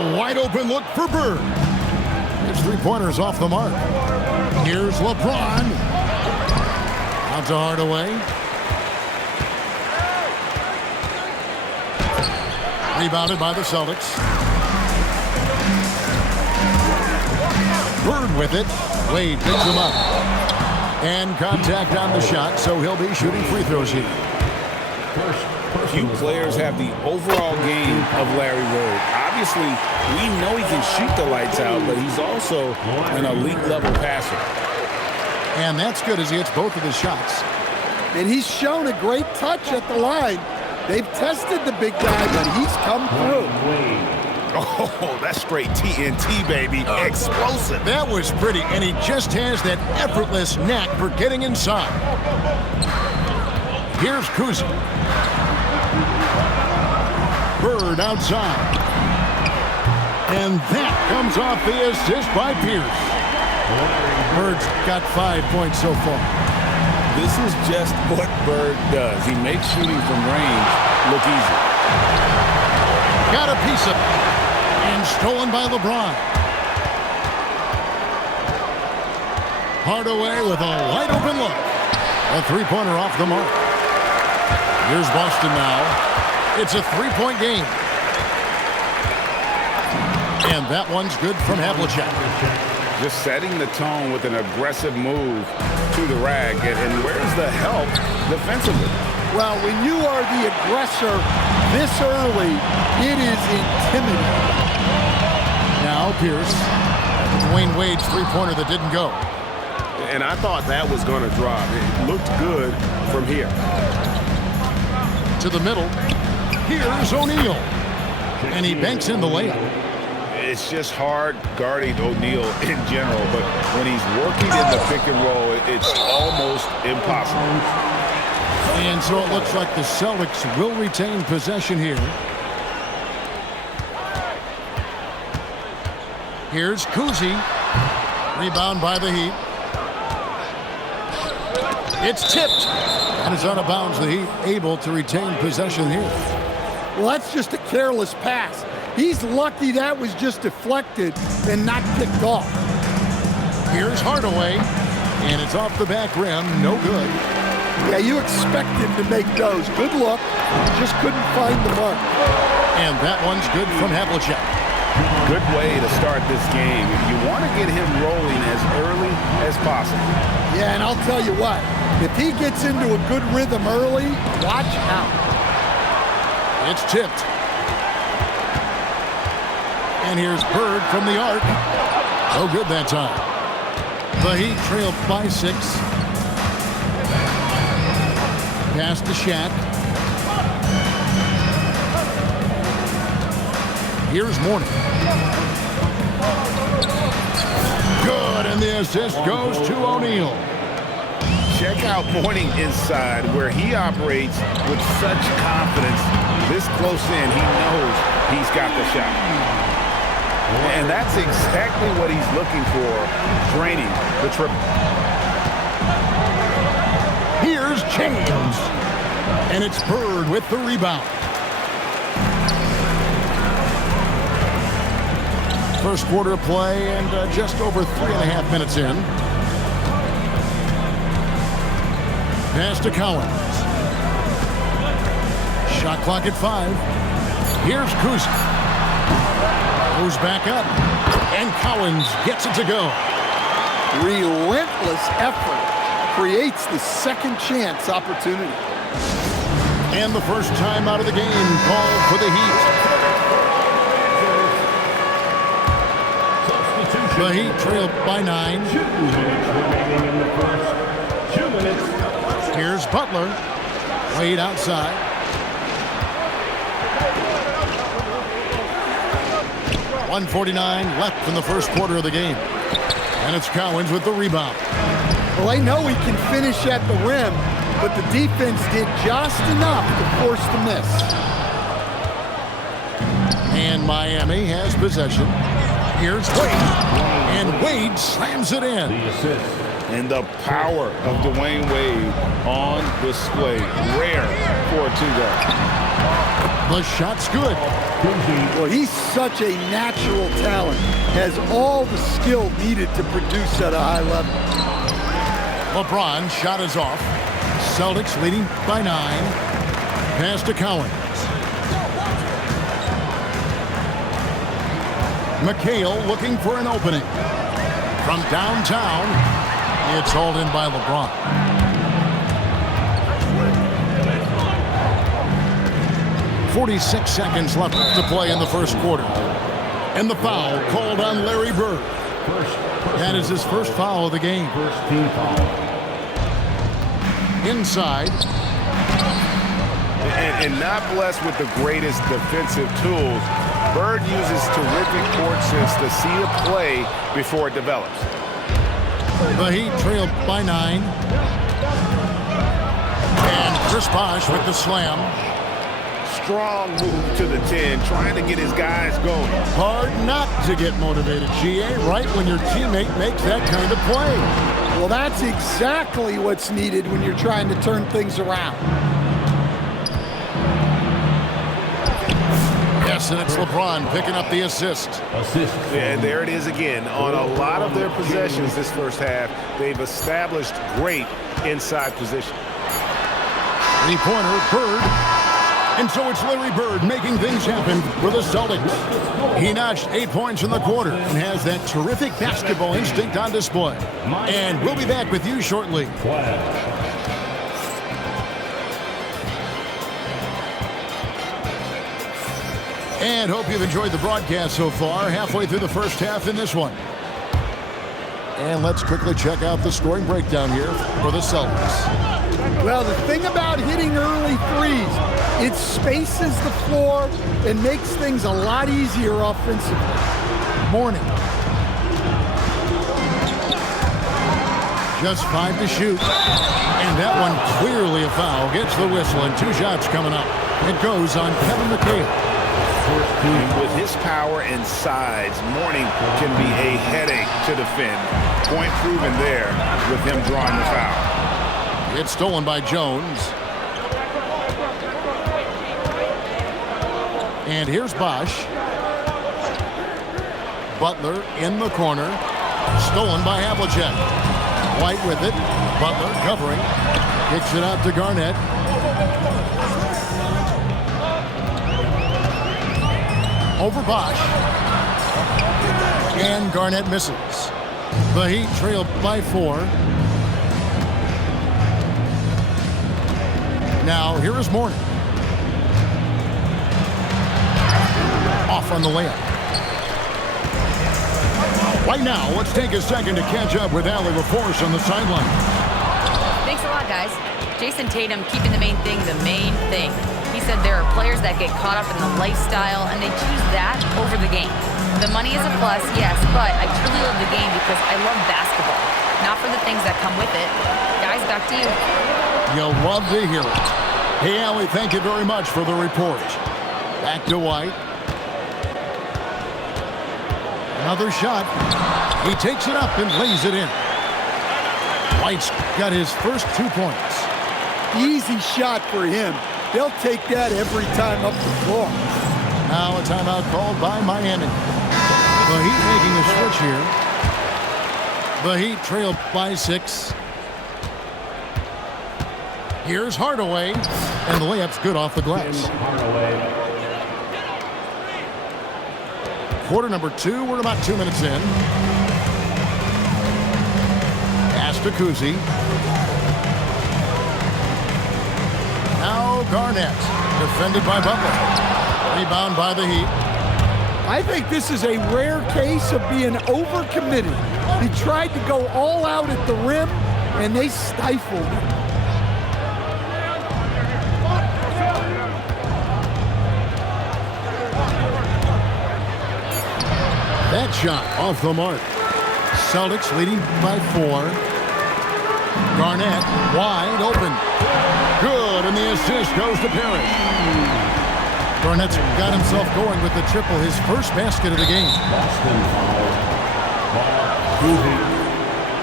A wide open look for Bird. His three-pointers off the mark. Here's LeBron. Out to Hardaway. Rebounded by the Celtics. Bird with it. Wade picks him up. And contact on the shot, so he'll be shooting free throws here. Few players have the overall game of Larry Bird. Obviously, we know he can shoot the lights out, but he's also an elite-level passer. And that's good as he hits both of his shots. And he's shown a great touch at the line. They've tested the big guy, but he's come through. Oh, that's straight TNT, baby. Explosive. That was pretty, and he just has that effortless knack for getting inside. Here's Kuzi. Bird outside. And that comes off the assist by Pierce. Bird's got 5 points so far. This is just what Bird does. He makes shooting from range look easy. Got a piece of it. And stolen by LeBron. Hardaway with a wide open look. A three-pointer off the mark. Here's Boston now. It's a three-point game. And that one's good from Havlicek. Just setting the tone with an aggressive move to the rack. And where's the help defensively? Well, when you are the aggressor this early, it is intimidating. Now Pierce. Dwayne Wade's three-pointer that didn't go. And I thought that was going to drop. It looked good from here. To the middle. Here's O'Neal. And he banks in the layup. It's just hard guarding O'Neal in general, but when he's working in the pick and roll, it's almost impossible. And so it looks like the Celtics will retain possession here. Here's Kuzi. Rebound by the Heat. It's tipped. And it's out of bounds. The Heat able to retain possession here. Well, that's just a careless pass. He's lucky that was just deflected and not picked off. Here's Hardaway. And it's off the back rim. No good. Yeah, you expect him to make those. Good look. Just couldn't find the mark. And that one's good from Havlicek. Good way to start this game. You want to get him rolling as early as possible. Yeah, and I'll tell you what. If he gets into a good rhythm early, watch out. It's tipped. And here's Bird from the arc. No good that time. The Heat trailed by 6. Pass to Shaq. Here's Mourning. Good, and the assist goes to O'Neal. Check out Mourning inside, where he operates with such confidence. This close in, he knows he's got the shot. And that's exactly what he's looking for, draining the triple. Here's James. And it's Bird with the rebound. First quarter of play and just over 3.5 minutes in. Pass to Collins. Shot clock at 5. Here's Kuzi. Goes back up. And Collins gets it to go. Relentless effort creates the second chance opportunity. And the first time out of the game called for the Heat. The Heat trailed by 9. 2 minutes remaining in the first. 2 minutes. Here's Butler. Wade outside. .149 left in the first quarter of the game. And it's Collins with the rebound. Well, they know he can finish at the rim, but the defense did just enough to force the miss. And Miami has possession. Here's Wade. And Wade slams it in. The assist. And the power of Dwayne Wade on display. Rare for a two-guard. The shot's good. Well, he's such a natural talent. Has all the skill needed to produce at a high level. LeBron shot is off. Celtics leading by 9. Pass to Collins. McHale looking for an opening. From downtown, it's hauled in by LeBron. .46 seconds left to play in the first quarter. And the foul called on Larry Bird. That is his first foul of the game. First team foul. Inside. And not blessed with the greatest defensive tools, Bird uses terrific court sense to see a play before it develops. The Heat trailed by 9. And Chris Bosh with the slam. Strong move to the 10, trying to get his guys going. Hard not to get motivated, GA, right when your teammate makes that kind of play. Well, that's exactly what's needed when you're trying to turn things around. Yes, and it's LeBron picking up the assist. And there it is again. On a lot of their possessions this first half, they've established great inside position. Three-pointer, Bird. And so it's Larry Bird making things happen for the Celtics. He notched 8 points in the quarter and has that terrific basketball instinct on display. And we'll be back with you shortly. And hope you've enjoyed the broadcast so far. Halfway through the first half in this one. And let's quickly check out the scoring breakdown here for the Celtics. Well, the thing about hitting early threes, it spaces the floor and makes things a lot easier offensively. Morning. Just 5 to shoot. And that one clearly a foul. Gets the whistle and 2 shots coming up. It goes on Kevin McHale. With his power and size, Mourning can be a headache to defend. Point proven there with him drawing the foul. It's stolen by Jones. And here's Bosh. Butler in the corner. Stolen by Havlicek. White with it. Butler covering. Kicks it out to Garnett. Over Bosh. And Garnett misses. The Heat trailed by 4. Now, here is Mourning. Off on the layup. Right now, let's take a second to catch up with Allie LaForce on the sideline. Thanks a lot, guys. Jason Tatum keeping the main thing. He said there are players that get caught up in the lifestyle, and they choose that over the game. The money is a plus, yes, but I truly love the game because I love basketball, not for the things that come with it. Guys, back to you. You'll love to hear it. Hey, Allie, thank you very much for the report. Back to White. Another shot. He takes it up and lays it in. White's got his first 2 points. Easy shot for him. They'll take that every time up the floor. Now a timeout called by Miami. The Heat making a switch here. The Heat trail by 6. Here's Hardaway. And the layup's good off the glass. Quarter number 2. We're about 2 minutes in. Pass to Kuzi. Now Garnett. Defended by Butler. Rebound by the Heat. I think this is a rare case of being overcommitted. He tried to go all out at the rim, and they stifled him. That shot off the mark. Celtics leading by 4. Garnett wide open. Good, and the assist goes to Parrish. Garnett's got himself going with the triple, his first basket of the game. Boston foul. Kuzi.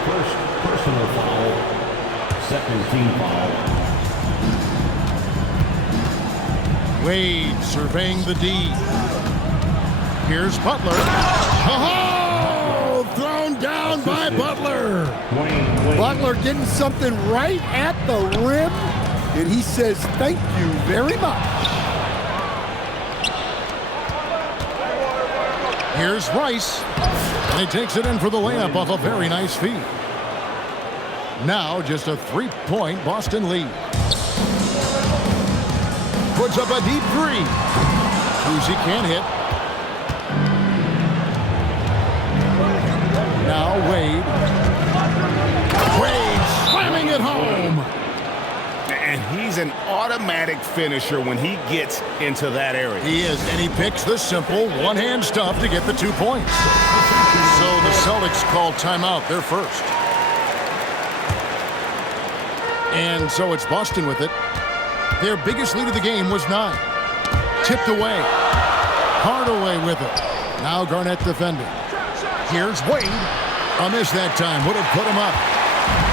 First personal foul. Second team foul. Wade surveying the D. Here's Butler. Oh, thrown down by Butler. Butler getting something right at the rim, and he says thank you very much. Here's Rice, and he takes it in for the layup off a very nice feed. Now just a 3-point Boston lead. Puts up a deep three. Cousy can't hit. Now Wade. Wade slamming it home. And he's an automatic finisher when he gets into that area. He is, and he picks the simple one-hand stuff to get the 2 points. So the Celtics call timeout. They're first. And so it's Boston with it. Their biggest lead of the game was 9. Tipped away. Hardaway with it. Now Garnett defending. Here's Wade. A miss that time. Would have put him up.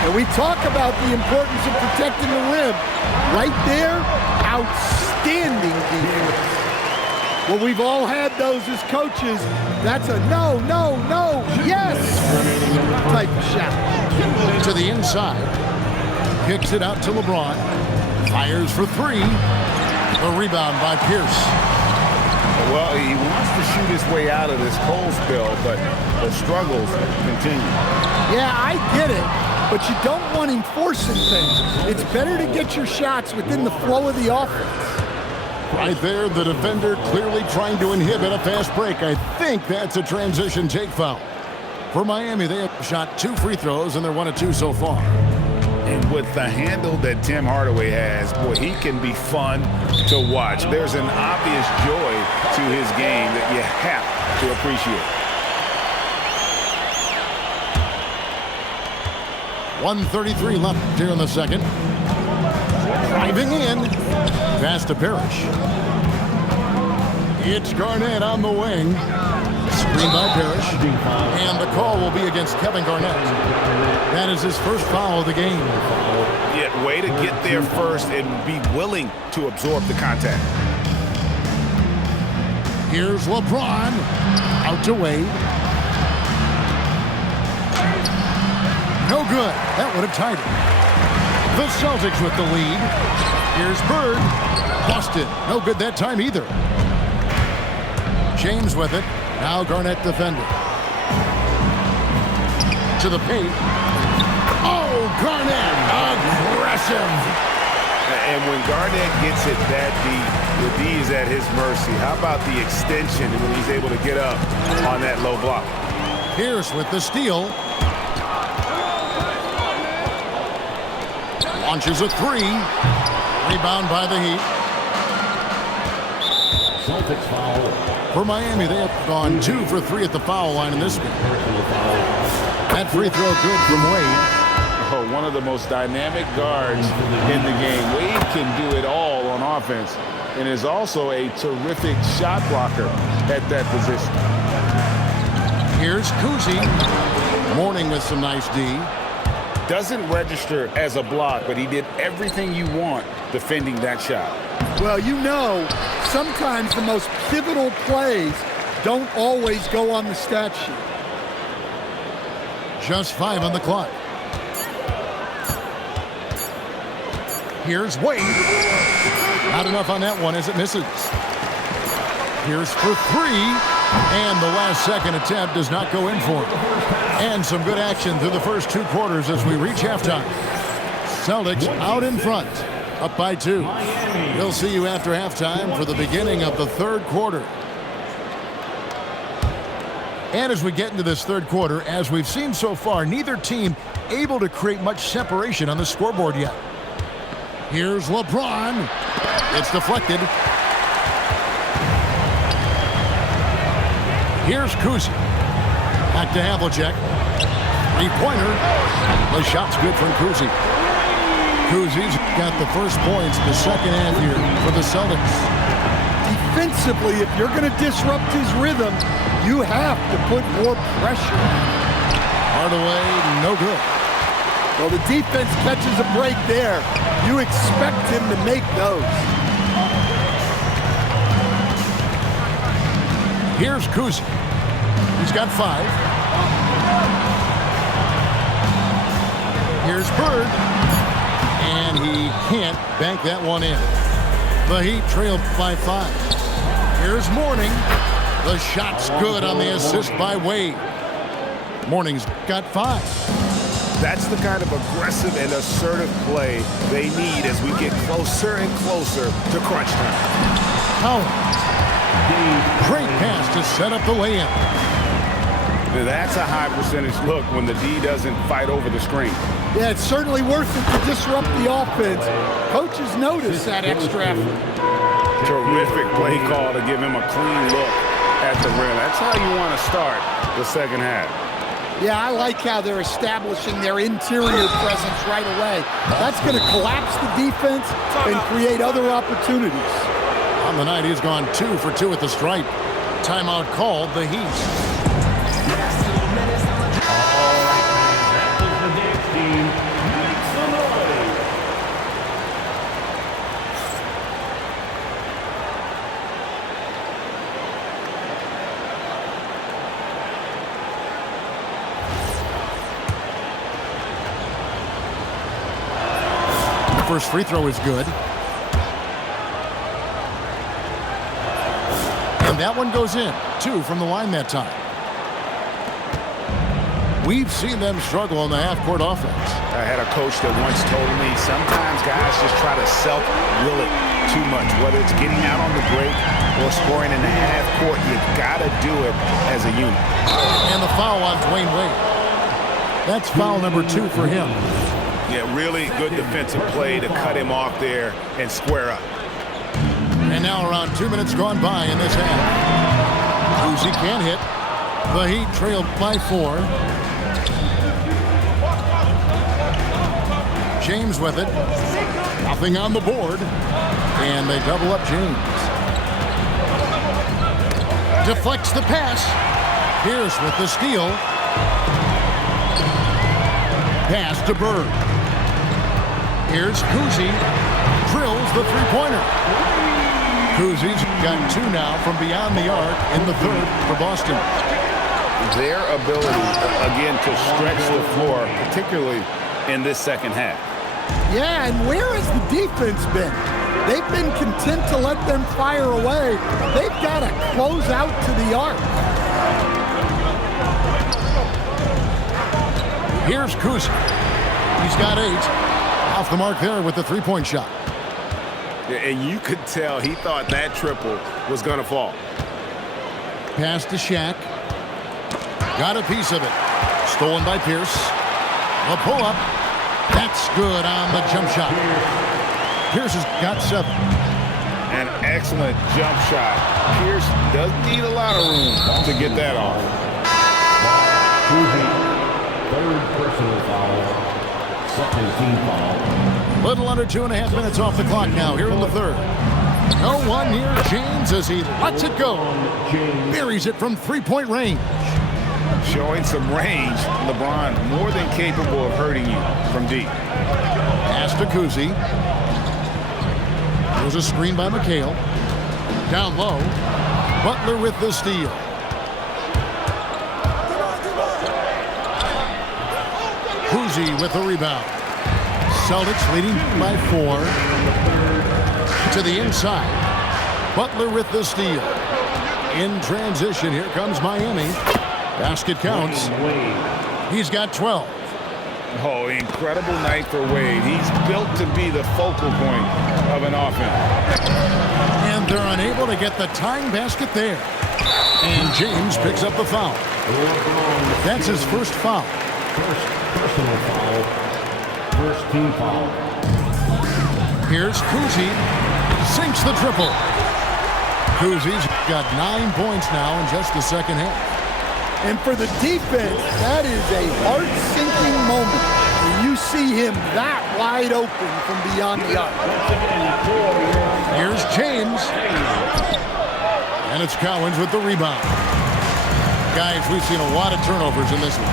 And we talk about the importance of protecting the rim. Right there, outstanding defense. Well, we've all had those as coaches. That's a no, no, no, yes type of shot. To the inside. Kicks it out to LeBron. Fires for 3. A rebound by Pierce. Well, he wants to shoot his way out of this cold spell, but the struggles continue. Yeah, I get it, but you don't want him forcing things. It's better to get your shots within the flow of the offense. Right there, the defender clearly trying to inhibit a fast break. I think that's a transition take foul. For Miami, they have shot 2 free throws, and they're 1 of 2 so far. And with the handle that Tim Hardaway has, boy, he can be fun to watch. There's an obvious joy to his game that you have to appreciate. 1:33 left here in the second. Driving in. Pass to Parrish. It's Garnett on the wing. Screen by Parrish. And the call will be against Kevin Garnett. That is his first foul of the game. Yeah, way to get there first and be willing to absorb the contact. Here's LeBron. Out to Wade. No good. That would have tied it. The Celtics with the lead. Here's Bird. Busted. No good that time either. James with it. Now Garnett defending. To the paint. Oh, Garnett. Aggressive. And when Garnett gets it that deep, the D is at his mercy. How about the extension when he's able to get up on that low block? Pierce with the steal. Launches a 3. Rebound by the Heat. Celtics foul. For Miami, they have gone 2 for 3 at the foul line in this game. That free throw good from Wade. Oh, one of the most dynamic guards in the game. Wade can do it all on offense and is also a terrific shot blocker at that position. Here's Cousy. Mourning with some nice D. Doesn't register as a block, but he did everything you want defending that shot. Well, you know, sometimes the most pivotal plays don't always go on the stat sheet. Just 5 on the clock. Here's Wade. Not enough on that one as it misses. Here's for 3. And the last second attempt does not go in for him. And some good action through the first 2 quarters as we reach halftime. Celtics out in front, up by 2. We'll see you after halftime for the beginning of the 3rd quarter. And as we get into this 3rd quarter, as we've seen so far, neither team able to create much separation on the scoreboard yet. Here's LeBron. It's deflected. Here's Cousy. Back to Havlicek. 3-pointer. The shot's good from Cousy. Cousy's got the first points in the second half here for the Celtics. Defensively, if you're going to disrupt his rhythm, you have to put more pressure. Hardaway, no good. Well, the defense catches a break there. You expect him to make those. Here's Kuzi. He's got 5. Here's Bird. And he can't bank that one in. The Heat trail by 5. Here's Mourning. The shot's good on the assist by Wade. Mourning's got 5. That's the kind of aggressive and assertive play they need as we get closer and closer to crunch time. Collins. Great pass to set up the lay-in. That's a high percentage look when the D doesn't fight over the screen. Yeah, it's certainly worth it to disrupt the offense. Coaches notice that extra effort. Terrific play call to give him a clean look at the rim. That's how you want to start the second half. Yeah, I like how they're establishing their interior presence right away. That's going to collapse the defense and create other opportunities. On the night, he's gone 2 for 2 at the stripe. Timeout called, the Heat. First free throw is good. And that one goes in. 2 from the line that time. We've seen them struggle on the half-court offense. I had a coach that once told me sometimes guys just try to self-will it too much. Whether it's getting out on the break or scoring in the half-court, you got to do it as a unit. And the foul on Dwayne Wade. That's foul number 2 for him. Yeah, really good defensive play to cut him off there and square up. And now around 2 minutes gone by in this half. Kuzi can't hit. The Heat trailed by 4. James with it. Nothing on the board. And they double up James. Deflects the pass. Pierce with the steal. Pass to Bird. Here's Kuzi. Drills the three-pointer. Kuzi's got 2 now from beyond the arc in the third for Boston. Their ability, again, to stretch the floor, particularly in this second half. Yeah, and where has the defense been? They've been content to let them fire away. They've got to close out to the arc. Here's Kuzi. He's got 8. Off the mark there with the three-point shot. And you could tell he thought that triple was going to fall. Pass to Shaq. Got a piece of it. Stolen by Pierce. The pull-up. That's good on the jump shot. Pierce has got 7. An excellent jump shot. Pierce doesn't need a lot of room to get that off. Third personal foul. Second team foul. Little under 2.5 minutes off the clock now here in the third. No one near James as he lets it go. Buries it from three-point range. Showing some range, LeBron more than capable of hurting you from deep. Pass to Kuzi. There's a screen by McHale. Down low. Butler with the steal. Kuzi with the rebound. Celtics leading by 4. To the inside. Butler with the steal. In transition, here comes Miami. Basket counts. He's got 12. Oh, incredible night for Wade. He's built to be the focal point of an offense. And they're unable to get the tying basket there. And James picks up the foul. That's his first foul. First personal foul. First team foul. Here's Kuzi. Sinks the triple. Kuzi's got 9 points now in just the second half. And for the defense, that is a heart-sinking moment when you see him that wide open from beyond the arc. Here's James. And it's Collins with the rebound. Guys, we've seen a lot of turnovers in this one.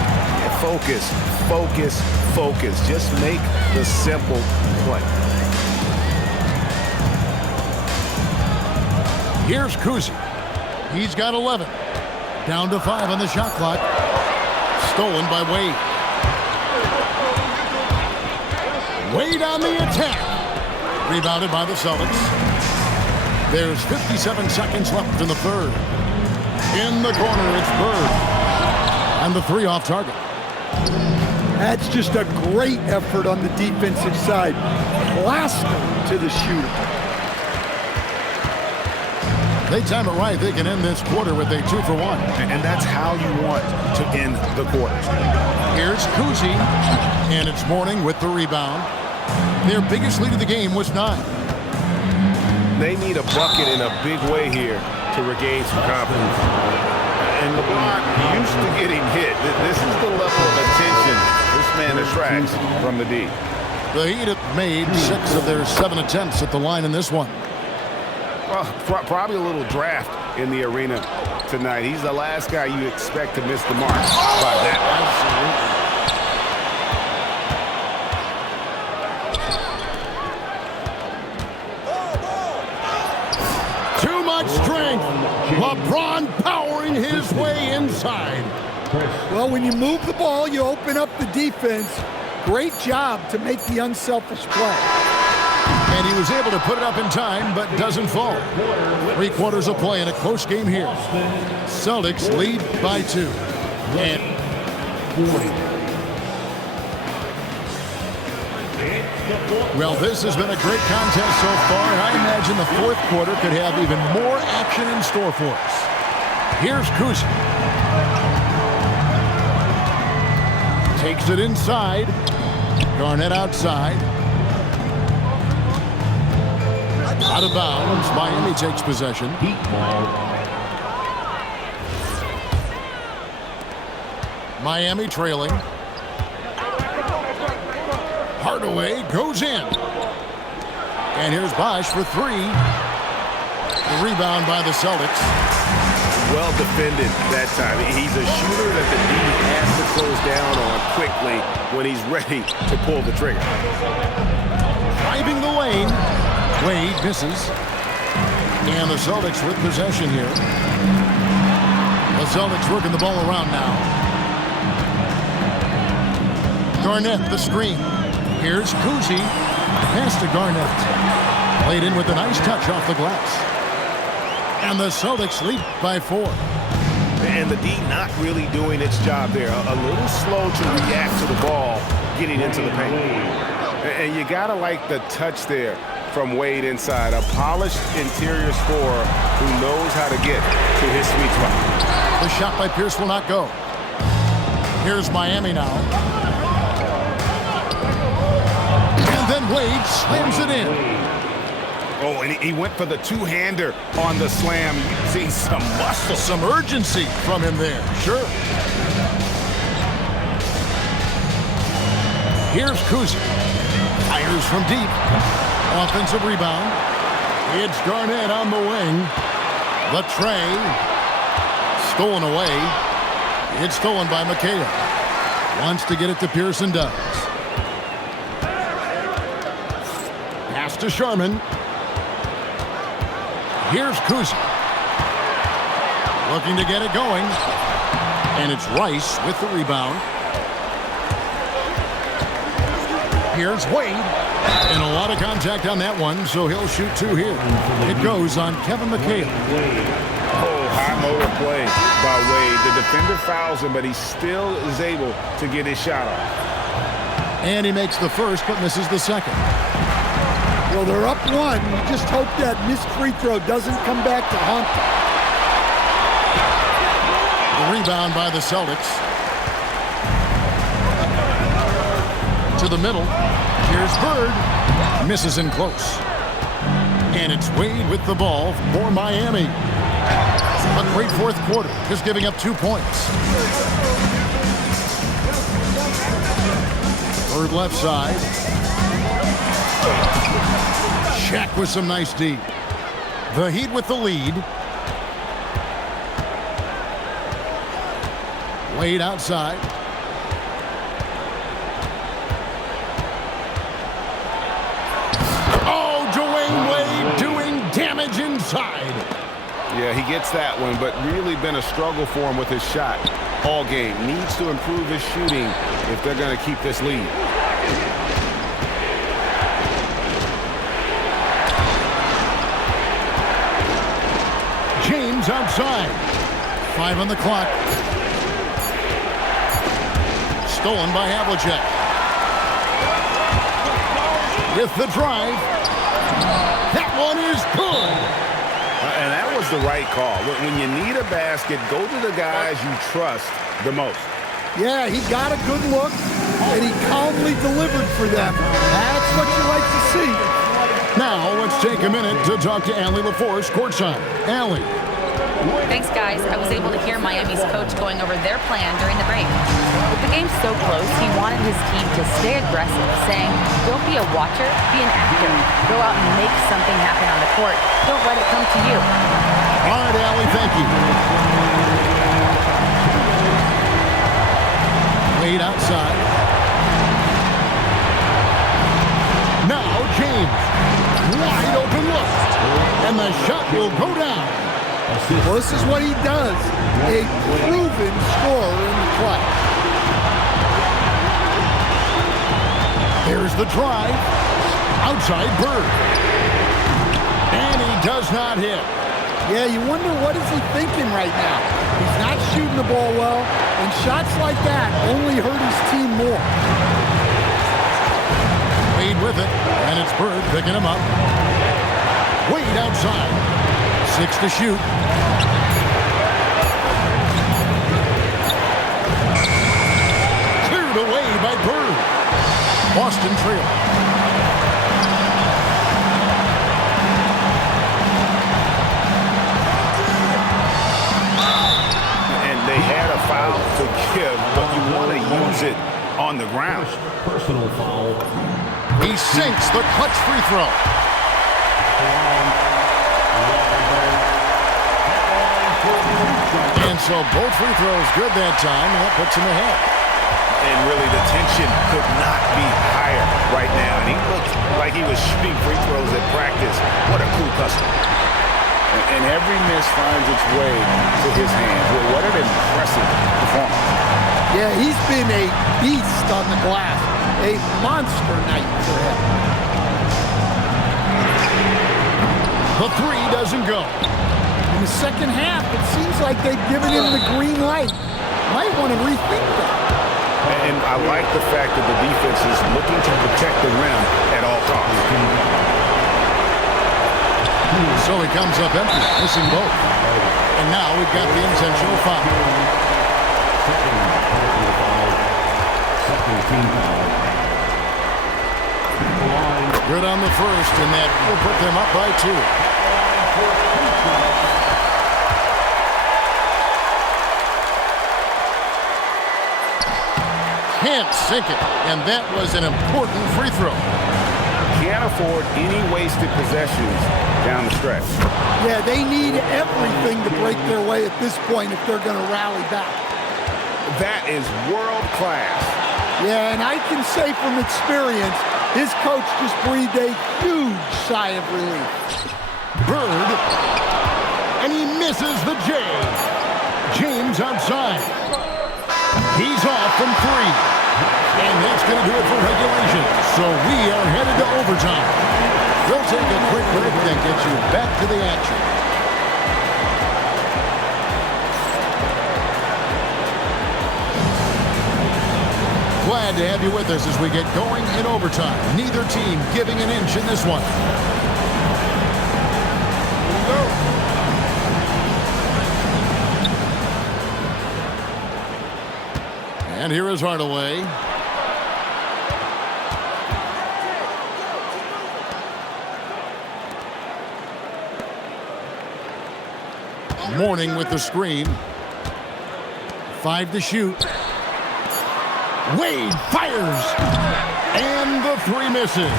Focus, focus, focus. Just make the simple play. Here's Kuzi. He's got 11. Down to 5 on the shot clock. Stolen by Wade. Wade on the attack. Rebounded by the Celtics. There's 57 seconds left in the third. In the corner, it's Bird. And the 3 off target. That's just a great effort on the defensive side. Plaster to the shooter. They time it right. They can end this quarter with a 2 for 1. And that's how you want to end the quarters. Here's Kuzi. And it's Mourning with the rebound. Their biggest lead of the game was 9. They need a bucket in a big way here to regain some confidence. And LeBron used to getting hit. This is the level of attention this man attracts from the D. The Heat have made 6 of their 7 attempts at the line in this one. Well, probably a little draft in the arena tonight. He's the last guy you expect to miss the mark by that. Too much strength. LeBron powering his way inside. Well, when you move the ball, you open up the defense. Great job to make the unselfish play. And he was able to put it up in time, but doesn't fall. 3 quarters of play in a close game here. Celtics lead by 2. And well, this has been a great contest so far. I imagine the 4th quarter could have even more action in store for us. Here's Kuzi. Takes it inside. Garnett outside. Out of bounds. Miami takes possession. Miami trailing. Hardaway goes in. And here's Bosch for 3. The rebound by the Celtics. Well defended that time. He's a shooter that the D has to close down on quickly when he's ready to pull the trigger. Driving the lane. Wade misses. And the Celtics with possession here. The Celtics working the ball around now. Garnett, the screen. Here's Kuzi. Pass to Garnett. Played in with a nice touch off the glass. And the Celtics lead by 4. And the D not really doing its job there. A little slow to react to the ball getting into the paint. And you got to like the touch there from Wade inside. A polished interior scorer who knows how to get to his sweet spot. The shot by Pierce will not go. Here's Miami now. And then Wade slams it in. Oh, and he went for the two-hander on the slam. You see some muscle. Some urgency from him there. Sure. Here's Kuzi. Fires from deep. Offensive rebound. It's Garnett on the wing. The tray. Stolen away. It's stolen by Mikhail. Wants to get it to Pearson, does. Pass to Sharman. Here's Kuzi. Looking to get it going. And it's Rice with the rebound. Here's Wade. And a lot of contact on that one, so he'll shoot 2 here. It goes on Kevin McHale. Oh, high motor play by Wade. The defender fouls him, but he still is able to get his shot off. And he makes the first, but misses the second. Well, they're up 1. You just hope that missed free throw doesn't come back to haunt them. The rebound by the Celtics. To the middle. Here's Bird. Misses in close. And it's Wade with the ball for Miami. A great 4th quarter, just giving up 2 points. Bird left side. Shaq with some nice D. The Heat with the lead. Wade outside. Oh, Dwayne Wade doing damage inside. Yeah, he gets that one, but really been a struggle for him with his shot all game. Needs to improve his shooting if they're going to keep this lead. James outside. 5 on the clock. Stolen by Havlicek. With the drive. That one is good. And that was the right call. When you need a basket, go to the guys you trust the most. Yeah, he got a good look, and he calmly delivered for them. That's what you like to see. Now, let's take a minute to talk to Allie LaForce courtside. Allie. Thanks, guys. I was able to hear Miami's coach going over their plan during the break. With the game so close, he wanted his team to stay aggressive, saying, don't be a watcher, be an actor. Go out and make something happen on the court. Don't let it come to you. All right, Allie, thank you. Wade outside. Now James. Wide open look. And the shot will go down. Well, this is what he does. A proven scorer in the clutch. Here's the drive. Outside Bird. And he does not hit. Yeah, you wonder what is he thinking right now. He's not shooting the ball well, and shots like that only hurt his team more. Wade with it, and it's Bird picking him up. Wade outside. 6 to shoot. Cleared away by Bird. Boston trail. And they had a foul to give, but you want to use it on the ground. Personal foul. He sinks the clutch free throw. And so both free throws good that time, and that puts him ahead. And really the tension could not be higher right now. And he looked like he was shooting free throws at practice. What a cool customer. And every miss finds its way to his hands. Well, what an impressive performance. Yeah, he's been a beast on the glass. A monster night for him. The three doesn't go. In the second half, it seems like they've given him the green light. Might want to rethink that. And I like the fact that the defense is looking to protect the rim at all costs. So he comes up empty, missing both. And now we've got the intentional foul. Second team foul. Good on the first, and that will put them up by 2. Can't sink it, and that was an important free throw. Can't afford any wasted possessions down the stretch. Yeah, they need everything to break their way at this point if they're going to rally back. That is world class. Yeah, and I can say from experience, his coach just breathed a huge sigh of relief. Bird, and he misses the J. James outside. He's off from 3. And that's going to do it for regulation. So we are headed to overtime. We'll take a quick break and get you back to the action. Glad to have you with us as we get going in overtime. Neither team giving an inch in this one. And here is Hardaway. Morning with the screen. 5 to shoot. Wade fires. And the 3 misses.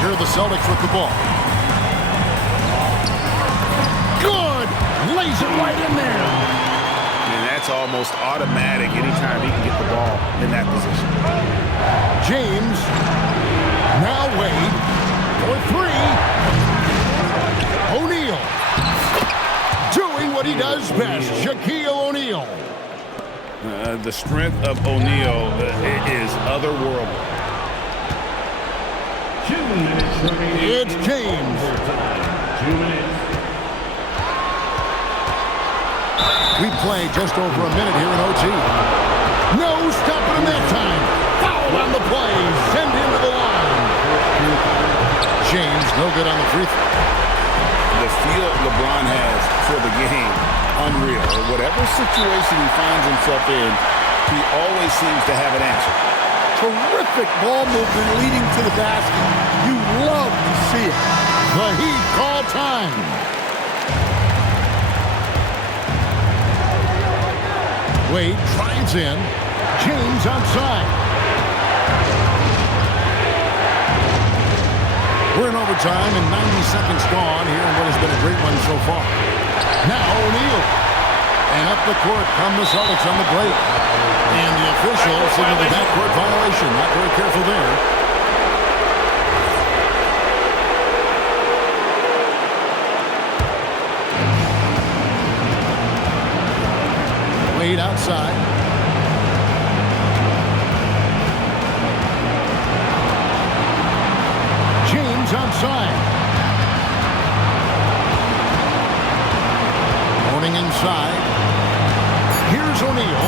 Here are the Celtics with the ball. Good. Lays it right in there. And that's almost automatic anytime he can get the ball in that position. James. Now Wade for 3. O'Neal. what he does best, Shaquille O'Neal. The strength of O'Neal is otherworldly. 2 minutes remaining. It's James. 2 minutes. We play just over a minute here in OT. No stopping him that time. Foul on the play. Send him to the line. James, no good on the free throw. The feel LeBron has for the game, unreal. Whatever situation he finds himself in, he always seems to have an answer. Terrific ball movement leading to the basket. You love to see it. The Heat call time. Wade drives in. James outside. We're in overtime and 90 seconds gone here in what has been a great one so far. Now O'Neal. And up the court come the Celtics on the break. And the official signaled the backcourt violation. Not very careful there. Wade outside. James outside. Morning inside. Here's O'Neal.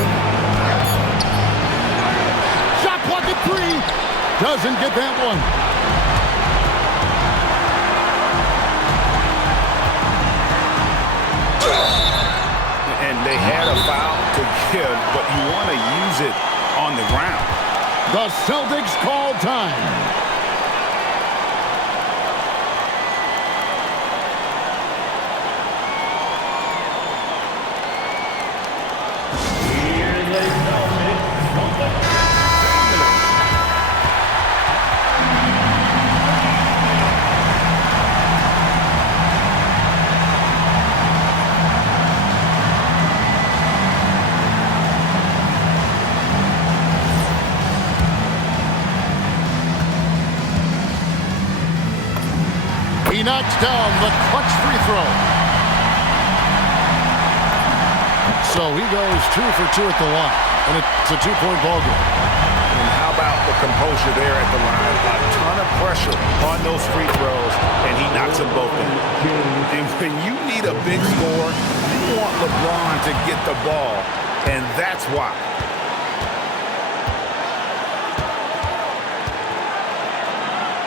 Shot clock at 3. Doesn't get that one. And they had a foul to give, but you want to use it on the ground. The Celtics call time. Here they come. He knocks down the clutch free throw. So he goes 2 for 2 at the line. And it's a 2-point ball game. And how about the composure there at the line? A ton of pressure on those free throws, and he knocks them both in. And when you need a big score, you want LeBron to get the ball, and that's why.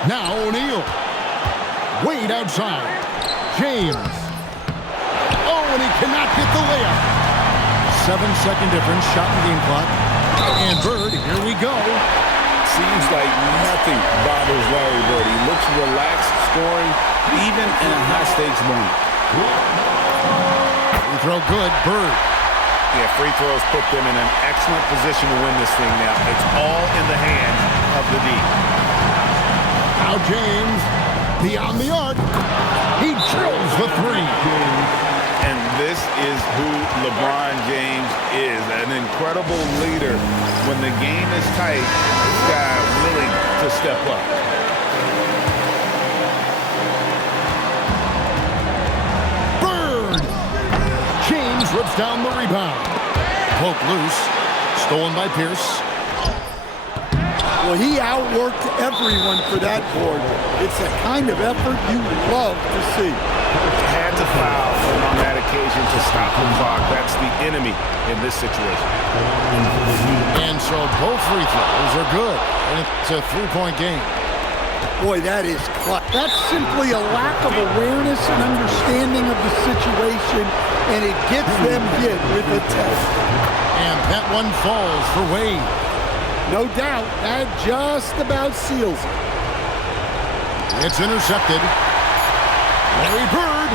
Now O'Neal. Wade outside. James. Oh, and he cannot get the layup. 7-second difference, shot and game clock. And Bird, here we go. Seems like nothing bothers Larry Bird. He looks relaxed, scoring, even in a high-stakes moment. Free throw good, Bird. Yeah, free throws put them in an excellent position to win this thing now. It's all in the hands of the D. Now James, beyond the arc. He drills the 3. And this is who LeBron James is, an incredible leader. When the game is tight, this guy willing to step up. Bird! James rips down the rebound. Poke loose. Stolen by Pierce. Well, he outworked everyone for that board. It's the kind of effort you love to see. Had to foul on that occasion to stop the clock. That's the enemy in this situation. And so both free throws are good. And it's a 3-point game. Boy, that is clutch. That's simply a lack of awareness and understanding of the situation, and it gets them hit with a test. And that one falls for Wade. No doubt, that just about seals it. It's intercepted. Larry Bird.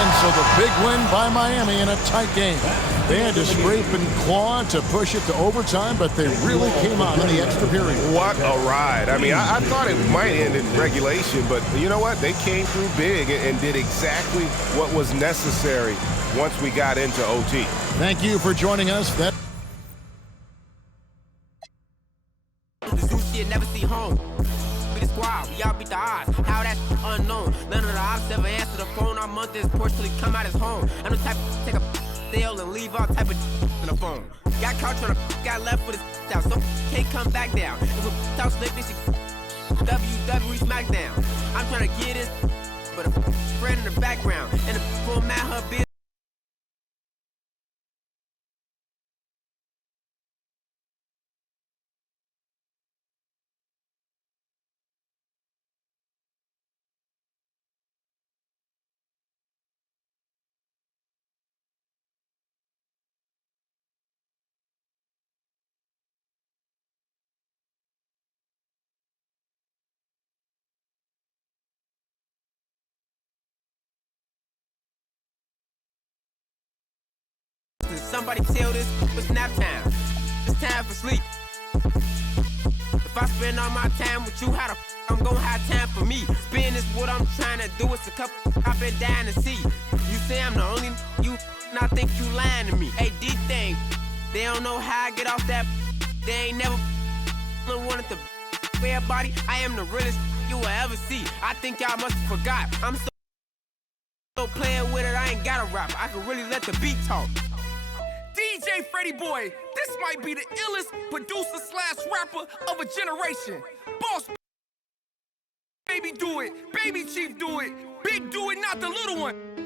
And so the big win by Miami in a tight game. They had to scrape and claw to push it to overtime, but they really came out in the extra period. What a ride. I mean, I thought it might end in regulation, but you know what? They came through big and did exactly what was necessary once we got into OT. Thank you for joining us. The zoo shit never see home. We just squad, we all beat the odds. How that unknown. None of the ops ever answer the phone. Our month is Porsche till he come out his home. I'm the type to take a sale and leave all type of in the phone. Got caught trying to got left with his out, so can't come back down. If a talk slick, then she WWE SmackDown. I'm trying to get this, but a friend in the background and a full man her business. Somebody tell this, it's nap time. It's time for sleep. If I spend all my time with you, how the I'm gonna have time for me? Spend is what I'm trying to do. It's a couple I've been dying to see. You say I'm the only you, and I think you lying to me. Hey, D thing, they don't know how I get off that. They ain't never wanted to everybody. I am the realest you will ever see. I think y'all must have forgot. I'm so playing with it, I ain't got a rap. I can really let the beat talk. DJ Freddie Boy, this might be the illest producer/rapper of a generation. Boss Baby do it, Baby Chief do it, Big do it, not the little one.